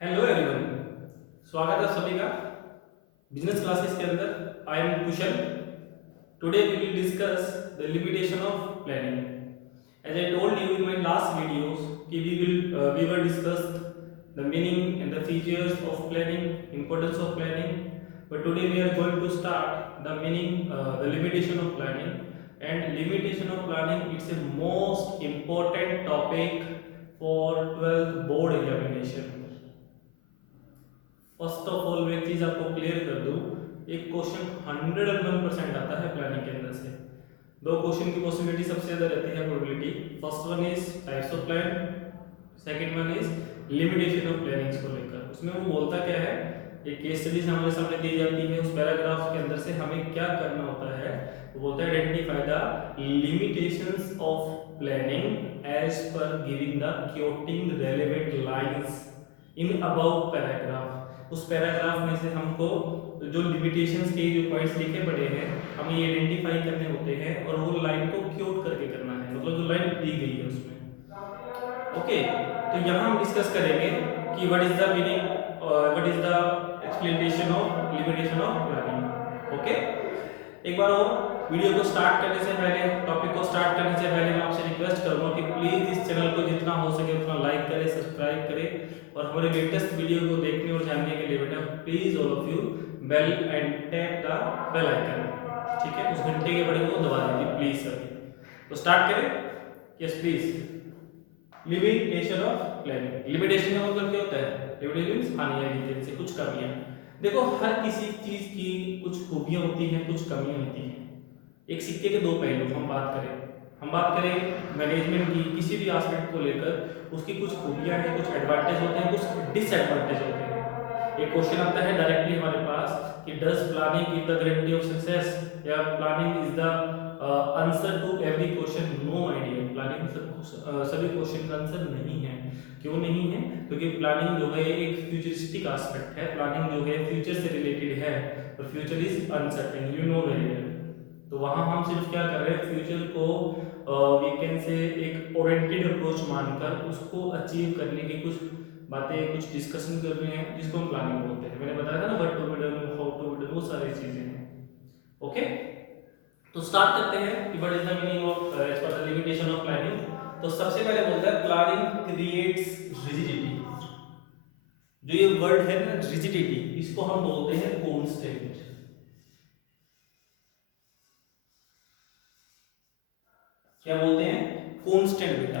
Hello everyone, स्वागत है सभी का बिजनेस क्लासेस के अंदर। I am Kushal. Today we will discuss the limitation of planning. As I told you in my last videos कि we were discuss the meaning and the features of planning, importance of planning, but today we are going to start the meaning, the limitation of planning. And limitation of planning it's a most important topic for 12th board examination. First of all मैं एक चीज आपको clear कर दूं, एक question 101% आता है planning के अंदर से। दो क्वेश्चन की पॉसिबिलिटी सबसे ज्यादा रहती है, probability. First one is types of plan, second one is limitation of plannings को लेकर। उसमें वो बोलता क्या है, एक केस स्टडीज हमारे सामने दी जाती है, उस पैराग्राफ के अंदर से हमें क्या करना होता है। वो बोलता है identify the limitations of planning as per giving the quoting relevant lines in above paragraph. उस पैराग्राफ में से हमको जो लिमिटेशंस के जो पॉइंट्स लिखे पड़े हैं हमें ये आइडेंटिफाई करने होते हैं और वो लाइन को क्योट करके करना है, मतलब जो लाइन दी गई है उसमें। ओके, तो यहाँ हम डिस्कस करेंगे कि what is the meaning, what is the explanation of limitation of planning. Okay, एक बार और वीडियो को स्टार्ट करने से पहले, टॉपिक को स्टार्ट करने से पहले मैं आपसे रिक्वेस्ट करूंगा कि प्लीज इस चैनल को जितना हो सके उतना लाइक करें, सब्सक्राइब करें और हमारे लेटेस्ट वीडियो को देखने और जानने के लिए बेटा please all of you bell and tap the bell icon. ठीक है, उस घंटे के बटन को दबा दीजिए प्लीज सभी। तो स्टार्ट करें। Yes please. Limitation of planning. Limitation का मतलब क्या होता है? लिमिटेशन मींस हानि है, जैसे कुछ कमियां। देखो, हर किसी चीज की कुछ खूबियां होती हैं, कुछ कमियां होती हैं। एक सिक्के के दो पहलू। हम बात करें मैनेजमेंट की, किसी भी एस्पेक्ट को लेकर उसकी कुछ खूबियां हैं, कुछ एडवांटेज होते हैं, कुछ डिसएडवांटेज होते हैं। एक क्वेश्चन आता है डायरेक्टली हमारे पास कि does planning give the guarantee of success, या planning is the answer to every question. No idea, planning सभी क्वेश्चन का आंसर नहीं है। क्यों नहीं है? क्योंकि प्लानिंग जो है एक फ्यूचरिस्टिक एस्पेक्ट है, प्लानिंग जो है फ्यूचर से रिलेटेड है और future is uncertain, you know very well. तो वहां हम सिर्फ क्या कर रहे हैं, फ्यूचर को वी कैन से एक ओरिएंटेड अप्रोच मानकर उसको अचीव करने की कुछ बातें, कुछ डिस्कशन कर रहे हैं, जिसको हम प्लानिंग बोलते हैं। मैंने बताया था ना, what to be done, how to be done, वो सारी चीजें हैं। ओके, तो स्टार्ट करते हैं कि what is the meaning of as per the limitation of planning. तो सबसे पहले बोलता है प्लानिंग क्रिएट्स रिजिडिटी। जो ये वर्ड है ना रिजिडिटी, इसको हम बोलते हैं कांस्टेंट। क्या बोलते हैं? कांस्टेंट बेटा।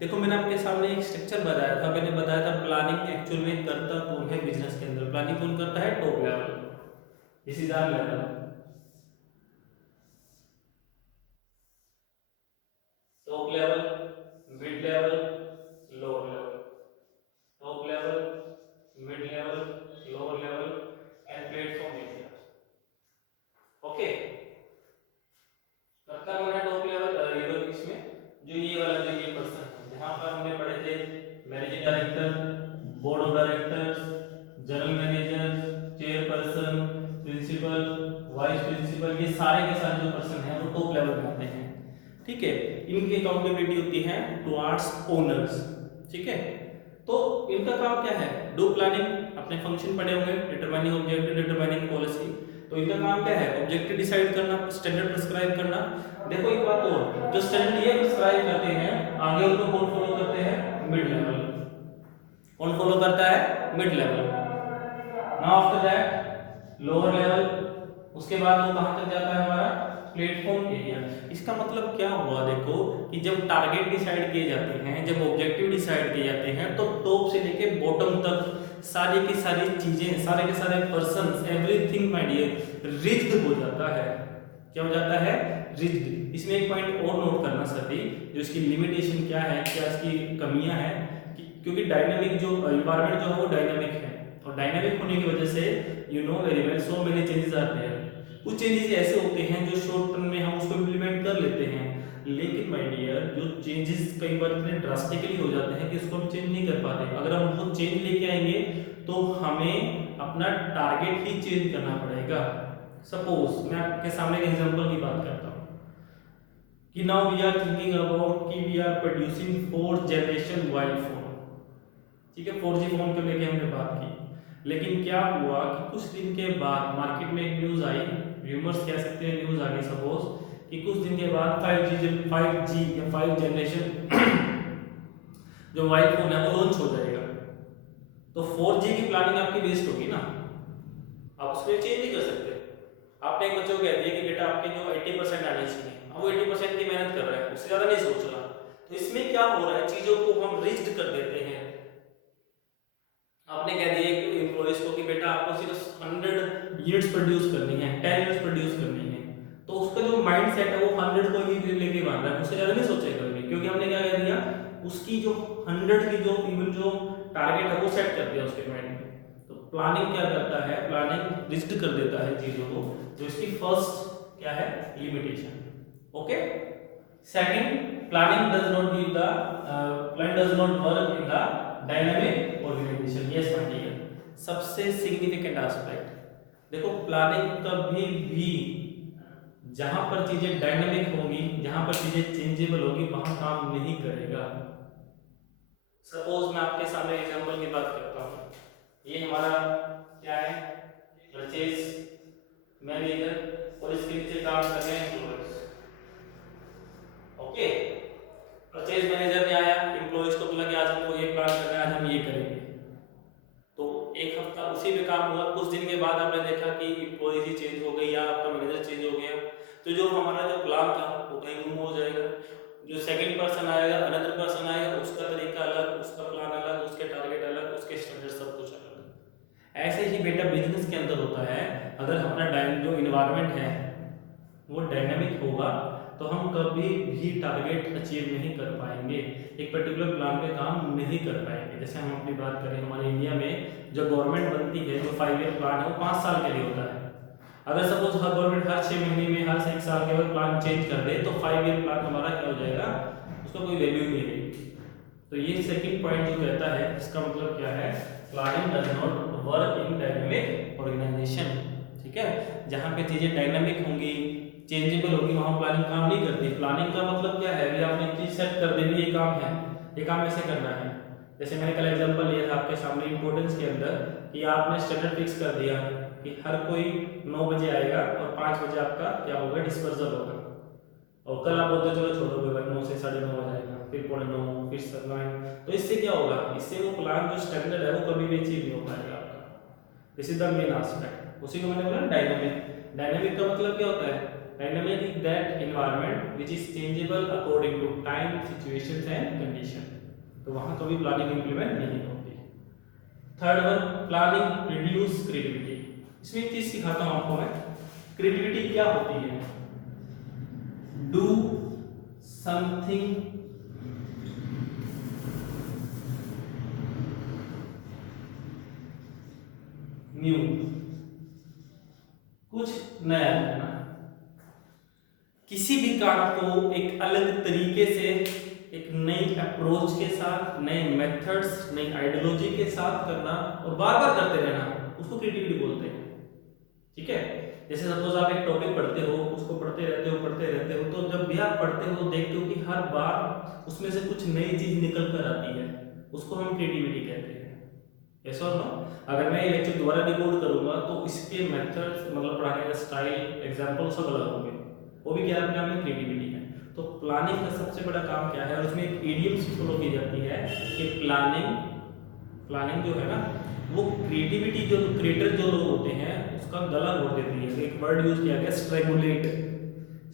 देखो, मैंने आपके सामने एक स्ट्रक्चर बताया था, मैंने बताया था प्लानिंग एक्चुअल में करता कौन है बिजनेस के अंदर। प्लानिंग कौन करता है? Top level, this is our level. Top level, mid level, lower level. Top level, mid level, lower level and platform area. Okay, करता कौन है टॉप लेवल? लेवल इसमें जो ये वाला, जो ये पर्सन है, यहाँ पर हमने पढ़े थे managing director, board of directors, general manager, chairperson, principal, vice principal, ये सारे के सारे जो पर्सन हैं वो टॉप लेवल पे आते हैं। ठीक है, इनकी अकाउंटेबिलिटी होती है टुवर्ड्स ओनर्स। ठीक है, तो इनका काम क्या है? Do planning. अपने फंक्शन पढ़े होंगे, डिटरमाइनिंग ऑब्जेक्टिव, डिटरमाइनिंग पॉलिसी। तो इनका काम क्या है? ऑब्जेक्टिव डिसाइड करना, स्टैंडर्ड प्रिस्क्राइब करना। देखो एक बात और, जो स्टैंडर्ड ये प्रिस्क्राइब करते हैं, आगे उनको कौन फॉलो करते हैं? Mid level. कौन फॉलो करता है? Mid level. Now after that lower level. उसके बाद वो कहां तक जाता है? हमारा प्लेटफॉर्म एरिया। इसका मतलब क्या हुआ? देखो कि जब टारगेट डिसाइड किए जाते हैं, जब ऑब्जेक्टिव डिसाइड किए जाते हैं, तो टॉप से लेके बॉटम तक सारी की सारी चीजें, सारे के सारे persons, everything my dear rigid हो जाता है। क्या हो जाता है? रिज्ड। इसमें एक पॉइंट और नोट करना सभी, जो इसकी लिमिटेशन क्या है, क्या इसकी कमियां हैं, क्योंकि डायनामिक जो एनवायरनमेंट जो है वो डायनामिक है, और डायनामिक होने की वजह से you know very well so many changes are there. कुछ चेंजेस ऐसे होते हैं जो शॉर्ट टर्म में हम उसको इम्प्लीमेंट कर लेते हैं, लेकिन माय डियर जो चेंजेस कई बार इतने ड्रास्टिकली हो जाते हैं कि उसको हम चेंज नहीं कर पाते। अगर हम उसको चेंज लेके आएंगे तो हमें अपना टारगेट ही चेंज करना पड़ेगा। सपोज मैं आपके सामने एक एग्जांपल की बात करता हूँ कि now we are thinking about कि we are producing 4th generation mobile phone. ठीक है, 4G फोन को लेके हमने बात की। लेकिन क्या हुआ कि कुछ दिन के बाद मार्केट में एक न्यूज़ आई, रूमर्स कह सकते हैं, न्यूज़ आ गई सपोज कि कुछ दिन के बाद 5G या 5 जनरेशन जो मोबाइल फोन है वो लॉन्च हो जाएगा। तो 4G की प्लानिंग आपकी वेस्ट होगी ना, आप उसमें चेंज नहीं कर सकते। आपने एक बच्चे को कह दिया कि बेटा आपके जो 80% आने चाहिए, अब वो 80% की मेहनत कर रहा है, उससे ज़्यादा नहीं सोच रहा। तो इसमें क्या हो रहा है, चीज़ों को हम रिज्ड कर देते हैं। आपने कह दिया कि एम्प्लॉइज को कि बेटा आपको सिर्फ 100 यूनिट्स प्रोड्यूस करनी है, 10 यूनिट्स प्रोड्यूस करनी है, तो उसका जो माइंड सेट है वो 100 को ही लेके बांध रहा है, उससे ज़्यादा नहीं सोचेगा कभी, क्योंकि हमने क्या कह दिया, उसकी जो 100 की जो इवन जो टारगेट है वो सेट कर दिया उसके माइंड में। तो प्लानिंग क्या करता है, प्लानिंग रिज्ड कर देता है चीज़ों को, जो इसकी फर्स्ट क्या है, limitation. Okay, second, planning does not give the plan does not work in the dynamic organisation. Yes my dear, सबसे सिग्निफिकेंट एस्पेक्ट देखो, प्लानिंग कभी भी जहां पर चीजें डायनामिक होंगी, जहां पर चीजें चेंजेबल होगी, वहां काम नहीं करेगा। सपोज मैं आपके सामने एग्जांपल की बात करता हूं, ये हमारा क्या है, परचेज मैनेजर, और इसके नीचे काम कर रहे हैं एम्प्लॉइज। ओके, परचेज मैनेजर ने आया, एम्प्लॉइज को बोला कि आज हमको ये प्लान करना है, आज हम ये करेंगे। तो एक हफ्ता उसी पे काम हुआ, कुछ दिन के बाद आपने देखा कि एम्प्लॉइज ही चेंज हो गई या आपका मैनेजर चेंज हो गया, तो जो हमारा जो प्लान था वो कहीं गुम हो जाएगा। जो सेकंड पर्सन आएगा, अनदर पर्सन आएगा, उसका तरीका अलग, उसका प्लान अलग, उसके टारगेट अलग, उसके स्टैंडर्ड सब कुछ अलग। ऐसे ही बेटा बिजनेस के अंदर होता है, अगर हमारा जो इन्वायरमेंट है वो डायनामिक होगा तो हम कभी भी टारगेट अचीव नहीं कर पाएंगे, एक पर्टिकुलर प्लान पे काम नहीं कर पाएंगे। जैसे हम अपनी बात करें, हमारे इंडिया में जो गवर्नमेंट बनती है, जो 5 ईयर प्लान है वो 5 साल के लिए होता है। अगर सपोज हर गवर्नमेंट हर 6 महीने में, हर 1 साल के बाद प्लान चेंज कर दे, तो 5 ईयर प्लान हमारा क्या हो जाएगा, उसका कोई वैल्यू नहीं रहेगी। तो ये सेकंड पॉइंट जो कहता है, इसका मतलब क्या है, planning does not work in dynamic organisation. ठीक है, जहाँ पे चीजें डायनामिक होंगी, चेंजेबल होगी, वहां प्लानिंग काम नहीं करती। प्लानिंग का मतलब क्या है, अभी आपने चीज सेट कर दी, ये काम है, ये काम ऐसे करना है। जैसे मैंने कल एग्जांपल लिया था आपके सामने इंपॉर्टेंस के अंदर, कि आपने स्टैंडर्ड फिक्स कर दिया कि हर कोई 9 बजे आएगा और 5 बजे आपका क्या होगा, डिस्पर्सल होगा। और कल आप बोलते चलो छोड़ो कोई बात, 9 से 9:30 हो जाएगा, फिर 9:15, फिर 9। तो इससे क्या होगा, इससे वो प्लान जो स्टैंडर्ड है वो कभी भी अचीव नहीं हो पाएगा आपका। This is the main aspect. उसी को मैंने बोला डायनामिक। डायनामिक का मतलब क्या होता है, dynamic is that environment which is changeable according to time, situations and condition. तो वहां कभी प्लानिंग इंप्लीमेंट नहीं होती। Third one, planning reduce creativity. इसमें एक चीज सिखाता हूं आपको मैं, क्रिएटिविटी क्या होती है, डू समथिंग न्यू, कुछ नया करना, किसी भी काम को एक अलग तरीके से, एक नई अप्रोच के साथ, नए मेथड्स, नई आइडियोलॉजी के साथ करना और बार बार करते रहना, उसको क्रिएटिविटी बोलते हैं। ठीक है, जैसे सपोज आप एक टॉपिक पढ़ते हो, उसको पढ़ते रहते हो, तो जब भी आप पढ़ते हो देखते हो कि हर बार उसमें से कुछ नई चीज निकल कर आती है, उसको हम क्रिएटिविटी कहते हैं। यस और नो? अगर मैं ये लेक्चर दोबारा रिकॉर्ड करूंगा तो इसके मेथड्स, मतलब पढ़ाने का स्टाइल, एग्जांपल सब अलग होंगे, वो भी क्या अपने आप में क्रिएटिविटी है। तो प्लानिंग का सबसे बड़ा काम क्या है, और उसमें एक ईडीएम फॉलो की जाती है कि प्लानिंग जो है ना, वो क्रिएटिविटी, जो क्रिएटर जो लोग होते हैं उसका गला घोट देती है। एक वर्ड यूज किया गया, स्ट्रेंगुलेट।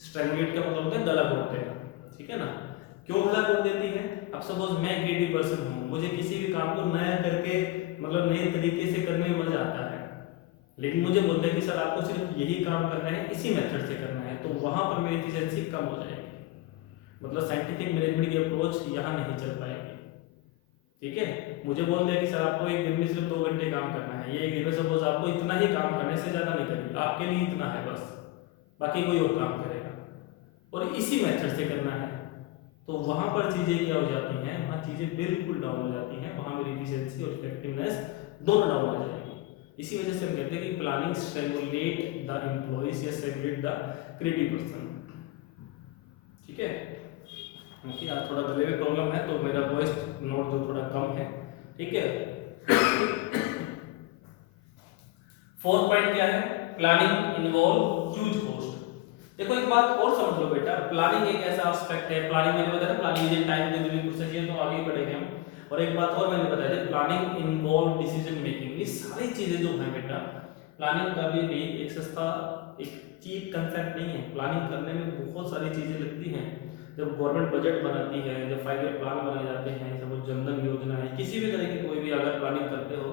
स्ट्रेंगुलेट का मतलब होता है गला घोट देना। ठीक है ना, क्यों गला घोट देती है, अब सपोज मैं क्रिएटिव पर्सन हूँ, मुझे किसी भी काम को नया करके, मतलब नए तरीके से करने में मजा आता है, लेकिन मुझे बोलते हैं कि सर आपको सिर्फ यही काम करना है, इसी मेथड से करना है, तो वहां पर मेरी एफिशिएंसी कम हो जाएगी, मतलब साइंटिफिक मैनेजमेंट की अप्रोच यहाँ नहीं चल पाएगी। ठीक है, मुझे बोल दिया कि सर आपको एक दिन में सिर्फ 2 घंटे काम करना है, ये एक दिन में सपोज आपको इतना ही काम करने से ज़्यादा नहीं करेगा, आपके लिए इतना है बस, बाकी कोई और काम करेगा और इसी मेथड से करना है, तो वहां पर चीज़ें क्या हो जाती हैं, वहाँ चीज़ें बिल्कुल डाउन हो जाती हैं, वहाँ मेरी एफिशिएंसी और इफेक्टिवनेस दोनों डाउन हो जाएगी। इसी वजह से हम कहते हैं कि प्लानिंग स्टिमुलेट द एम्प्लॉइज या स्टिमुलेट द क्रिएटिव पर्सन। ठीक है, क्योंकि आज थोड़ा गले में प्रॉब्लम है तो मेरा वॉइस नोट जो थोड़ा कम है, ठीक है। फोर्थ पॉइंट क्या है, प्लानिंग इन्वॉल्व ह्यूज कॉस्ट। देखो एक बात और समझ लो बेटा, प्लानिंग एक ऐसा एस्पेक्ट है, प्लानिंग मैंने बताया ना, planning is time consuming process, ये तो आगे ही बढ़ेंगे हम। और एक बात और मैंने बताया था, प्लानिंग इन्वॉल्व डिसीजन मेकिंग। ये सारी चीजें जो है बेटा, प्लानिंग कभी भी एक सस्ता एक चीप कंसेप्ट नहीं है। प्लानिंग करने में बहुत सारी चीजें लगती हैं। जब गवर्नमेंट बजट बनाती है, जब 5 ईयर प्लान बनाए जाते हैं, सब जनधन योजना है, किसी भी तरह की कोई भी अगर प्लानिंग करते हो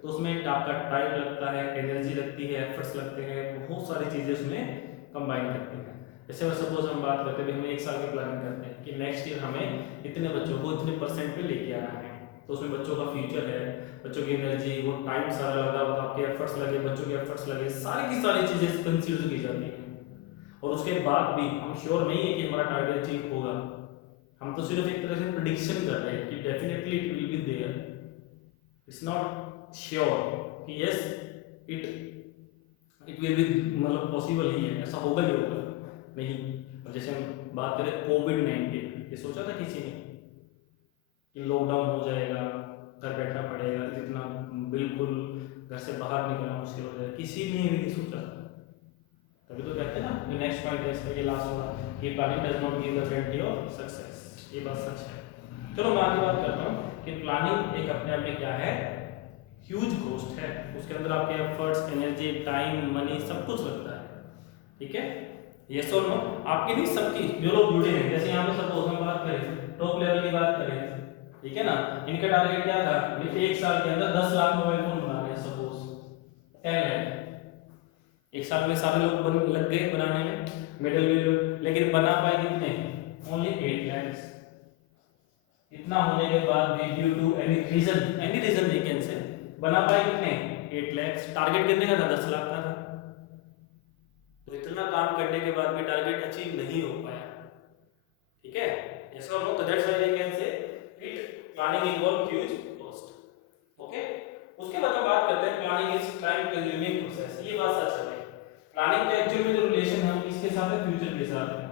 तो उसमें आपका टाइम लगता है, एनर्जी लगती है, एफर्ट्स लगते हैं, बहुत सारी चीजें उसमें कंबाइन करती हैं। जैसे सपोज हम बात करते हैं, हम 1 साल की प्लानिंग करते हैं कि नेक्स्ट ईयर हमें इतने बच्चों को इतने परसेंट पे लेके आना है, तो उसमें बच्चों का फ्यूचर है, बच्चों की एनर्जी, वो टाइम सारा लगा, आपके एफर्ट्स लगे, बच्चों के एफर्ट्स लगे, सारी की सारी चीजें कंसीडर की जाती हैं। और उसके बाद भी हम श्योर नहीं है कि हमारा टारगेट अचीव होगा, हम तो सिर्फ एक तरह से प्रिडिक्शन कर रहे हैं कि definitely it will be there, it's not sure कि yes it it will be, मतलब पॉसिबल ही है, ऐसा होगा ही होगा नहीं। अब जैसे हम बात करें कोविड-19, ये सोचा था किसी ने कि लॉकडाउन हो जाएगा, घर बैठना पड़ेगा, इतना बिल्कुल घर से बाहर निकलना मुश्किल हो जाएगा, किसी ने भी नहीं सोचा था। तभी तो कहते हैं ना, जो नेक्स्ट पॉइंट है इसका, ये लास्ट वाला, कि planning does not give the guarantee of success. ये बात सच है। चलो मैं आगे बात करता हूँ कि प्लानिंग एक अपने आप में क्या है, ह्यूज कॉस्ट है, उसके अंदर आपके एफर्ट्स, एनर्जी, टाइम, मनी सब कुछ लगता है। ठीक है, यस और नो, आपकी नहीं सबकी, जो लोग जुड़े हैं, जैसे यहाँ पे सपोज हम बात करें, टॉप लेवल की बात करें, ठीक है ना, इनका टारगेट क्या था, एक साल के अंदर 10 लाख मोबाइल फोन बना रहे हैं सपोज, 10 लाख। एक साल में सारे लोग लग गए बनाने में, मिडिल में, लेकिन बना पाए कितने, ओनली 8 लाख। इतना होने के बाद भी due to any reason they can say, बना पाए कितने, 8 लाख। टारगेट कितने का था, 10 लाख का था। तो इतना काम करने के बाद भी टारगेट अचीव नहीं हो पाया। ठीक है, ऐसा हो तो that's why we can say it planning involve huge cost. Okay, उसके बाद हम बात करते हैं planning is time consuming process. ये बात सच है भाई, प्लानिंग का एक्चुअल में जो रिलेशन है किसके साथ है, फ्यूचर के साथ है।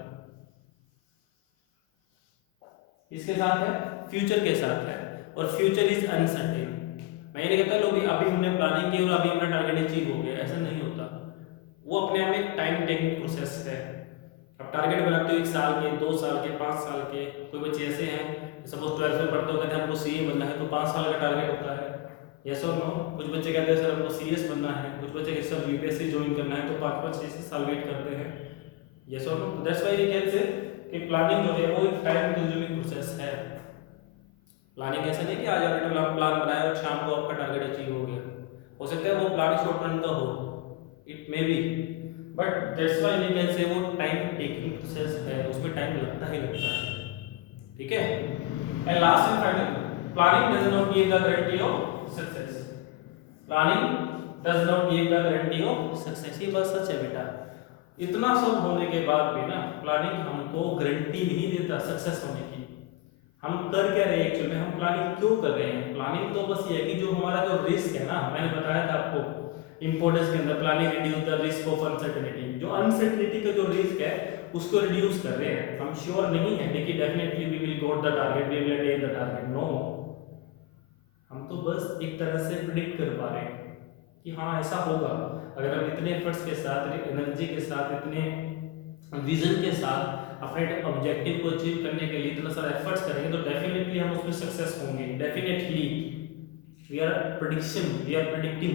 किसके साथ है, फ्यूचर के साथ है, और फ्यूचर इज अनसर्टेन। मैं ये नहीं कहता लोग अभी हमने प्लानिंग की और अभी हमारा टारगेट अचीव हो गया, ऐसा नहीं होता। वो अपने आप में एक टाइम टेकिंग प्रोसेस है। अब टारगेट बनाते हो 1 साल के, 2 साल के, 5 साल के। कोई बच्चे ऐसे हैं सपोज 12th में पढ़ते हो, कहते हैं हमको सीए बनना है, तो 5 साल का टारगेट होता है, यस और नो। कुछ बच्चे कहते हैं सर हमको सीएस बनना है, कुछ बच्चे कहते हैं सर यूपीएससी ज्वाइन करना है, तो 5-5 6 साल वेट करते हैं, यस और no. That's why we can say कि प्लानिंग जो है वो एक टाइम कंज्यूमिंग प्रोसेस है। प्लानिंग ऐसा नहीं कि आज आपने प्लान बनाया और शाम को आपका टारगेट अचीव हो गया। हो सकता है वो प्लान शॉर्ट टर्म का हो, it may be, but that's why we can say वो टाइम टेकिंग प्रोसेस है, उसमें टाइम लगता ही लगता है। ठीक है, and last and final, planning does not give the guarantee of success. Planning does not give the guarantee of success. ये बात सच है बेटा, इतना सब होने के बाद भी ना प्लानिंग हमको गारंटी नहीं देता सक्सेस होने की। हम कर क्या रहे हैं एक्चुअली में, हम प्लानिंग क्यों कर रहे हैं, प्लानिंग तो बस ये है कि जो हमारा जो रिस्क है ना, मैंने बताया था आपको इंपॉर्टेंस के अंदर, planning reduce the risk of uncertainty. जो अनसर्टेनिटी का जो रिस्क है उसको रिड्यूस कर रहे हैं। हम श्योर नहीं है देखिए definitely we will got the target, we will attain the target, no, हम तो बस एक तरह से प्रिडिक्ट कर पा रहे हैं कि हाँ ऐसा होगा। अगर हम इतने एफर्ट्स के साथ, एनर्जी के साथ, इतने विजन के साथ अपने ऑब्जेक्टिव को अचीव करने के लिए इतना सारा एफर्ट्स करेंगे तो डेफिनेटली हम उसमें सक्सेस होंगे। Definitely we are prediction, we are predicting,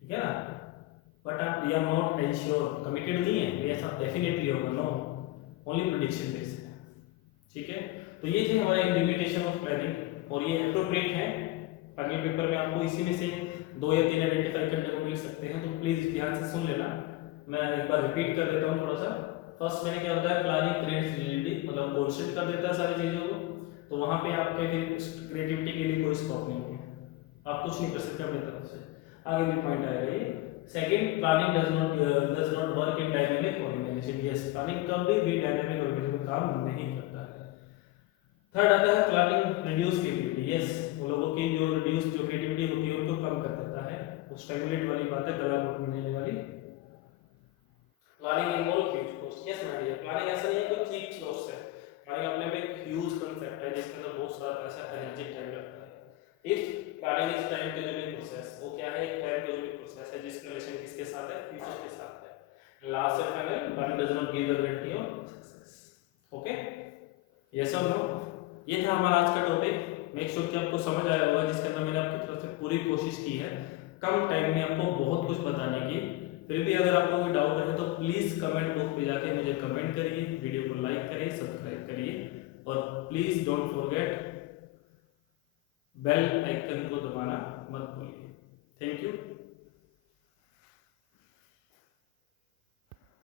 ठीक है ना, बट आप we are not ensure, committed नहीं है ये ऐसा डेफिनेटली होगा, नो, ओनली प्रेडिक्शन बेस्ड है। ठीक है, तो ये थी हमारा एक लिमिटेशन ऑफ प्लानिंग, और ये अप्रोप्रिएट है। अगले पेपर में आपको इसी में से 2 या 3 आइडेंटिफाई करने को मिल सकते हैं, तो प्लीज ध्यान से सुन लेना। मैं एक बार रिपीट कर देता हूँ थोड़ा सा। फर्स्ट मैंने क्या बताया, प्लानिंग क्रिएट्स रियलिटी, मतलब गोल सेट कर देता है सारी चीज़ों को, तो वहाँ पे आपके क्रिएटिविटी के लिए कोई स्कोप नहीं है, आप कुछ नहीं कर सकते अपनी तरफ से। आगे भी पॉइंट आएगा ये। Second, planning does not work in dynamic organisation. Yes, planning कभी भी डायनेमिक ऑर्गेनाइजेशन में काम नहीं करता है। थर्ड आता है प्लानिंग रिड्यूस क्रिएटिविटी। यस, वो लोगों की जो रिड्यूस जो क्रिएटिविटी होती है उनको कम कर देता है, वो स्टिमुलेट वाली बात है, गला घोटने वाली। Planning involve huge cost. Yes my dear, planning ऐसा नहीं है कोई चीप सोर्स है, प्लानिंग अपने में एक ह्यूज कांसेप्ट है जिसके अंदर बहुत सारा पैसा, एनर्जी, टाइम लगता है। If planning is time consuming process, वो क्या है, एक टाइम कंज्यूमिंग प्रोसेस है जिसका रिलेशन किसके साथ है, फ्यूचर के साथ है। Last and final, one does not give the guarantee of success. Okay, yes और नो, ये था हमारा आज का टॉपिक। मेक श्योर कि आपको समझ आया होगा, जिसके अंदर मैंने आपकी तरफ से पूरी कोशिश की है कम टाइम में आपको बहुत कुछ बताने की। फिर भी अगर आपको कोई डाउट है तो प्लीज़ कमेंट बॉक्स पे जाके मुझे कमेंट करिए, वीडियो को लाइक करिए, सब्सक्राइब करिए और please don't forget bell icon को दबाना मत भूलिए। Thank you.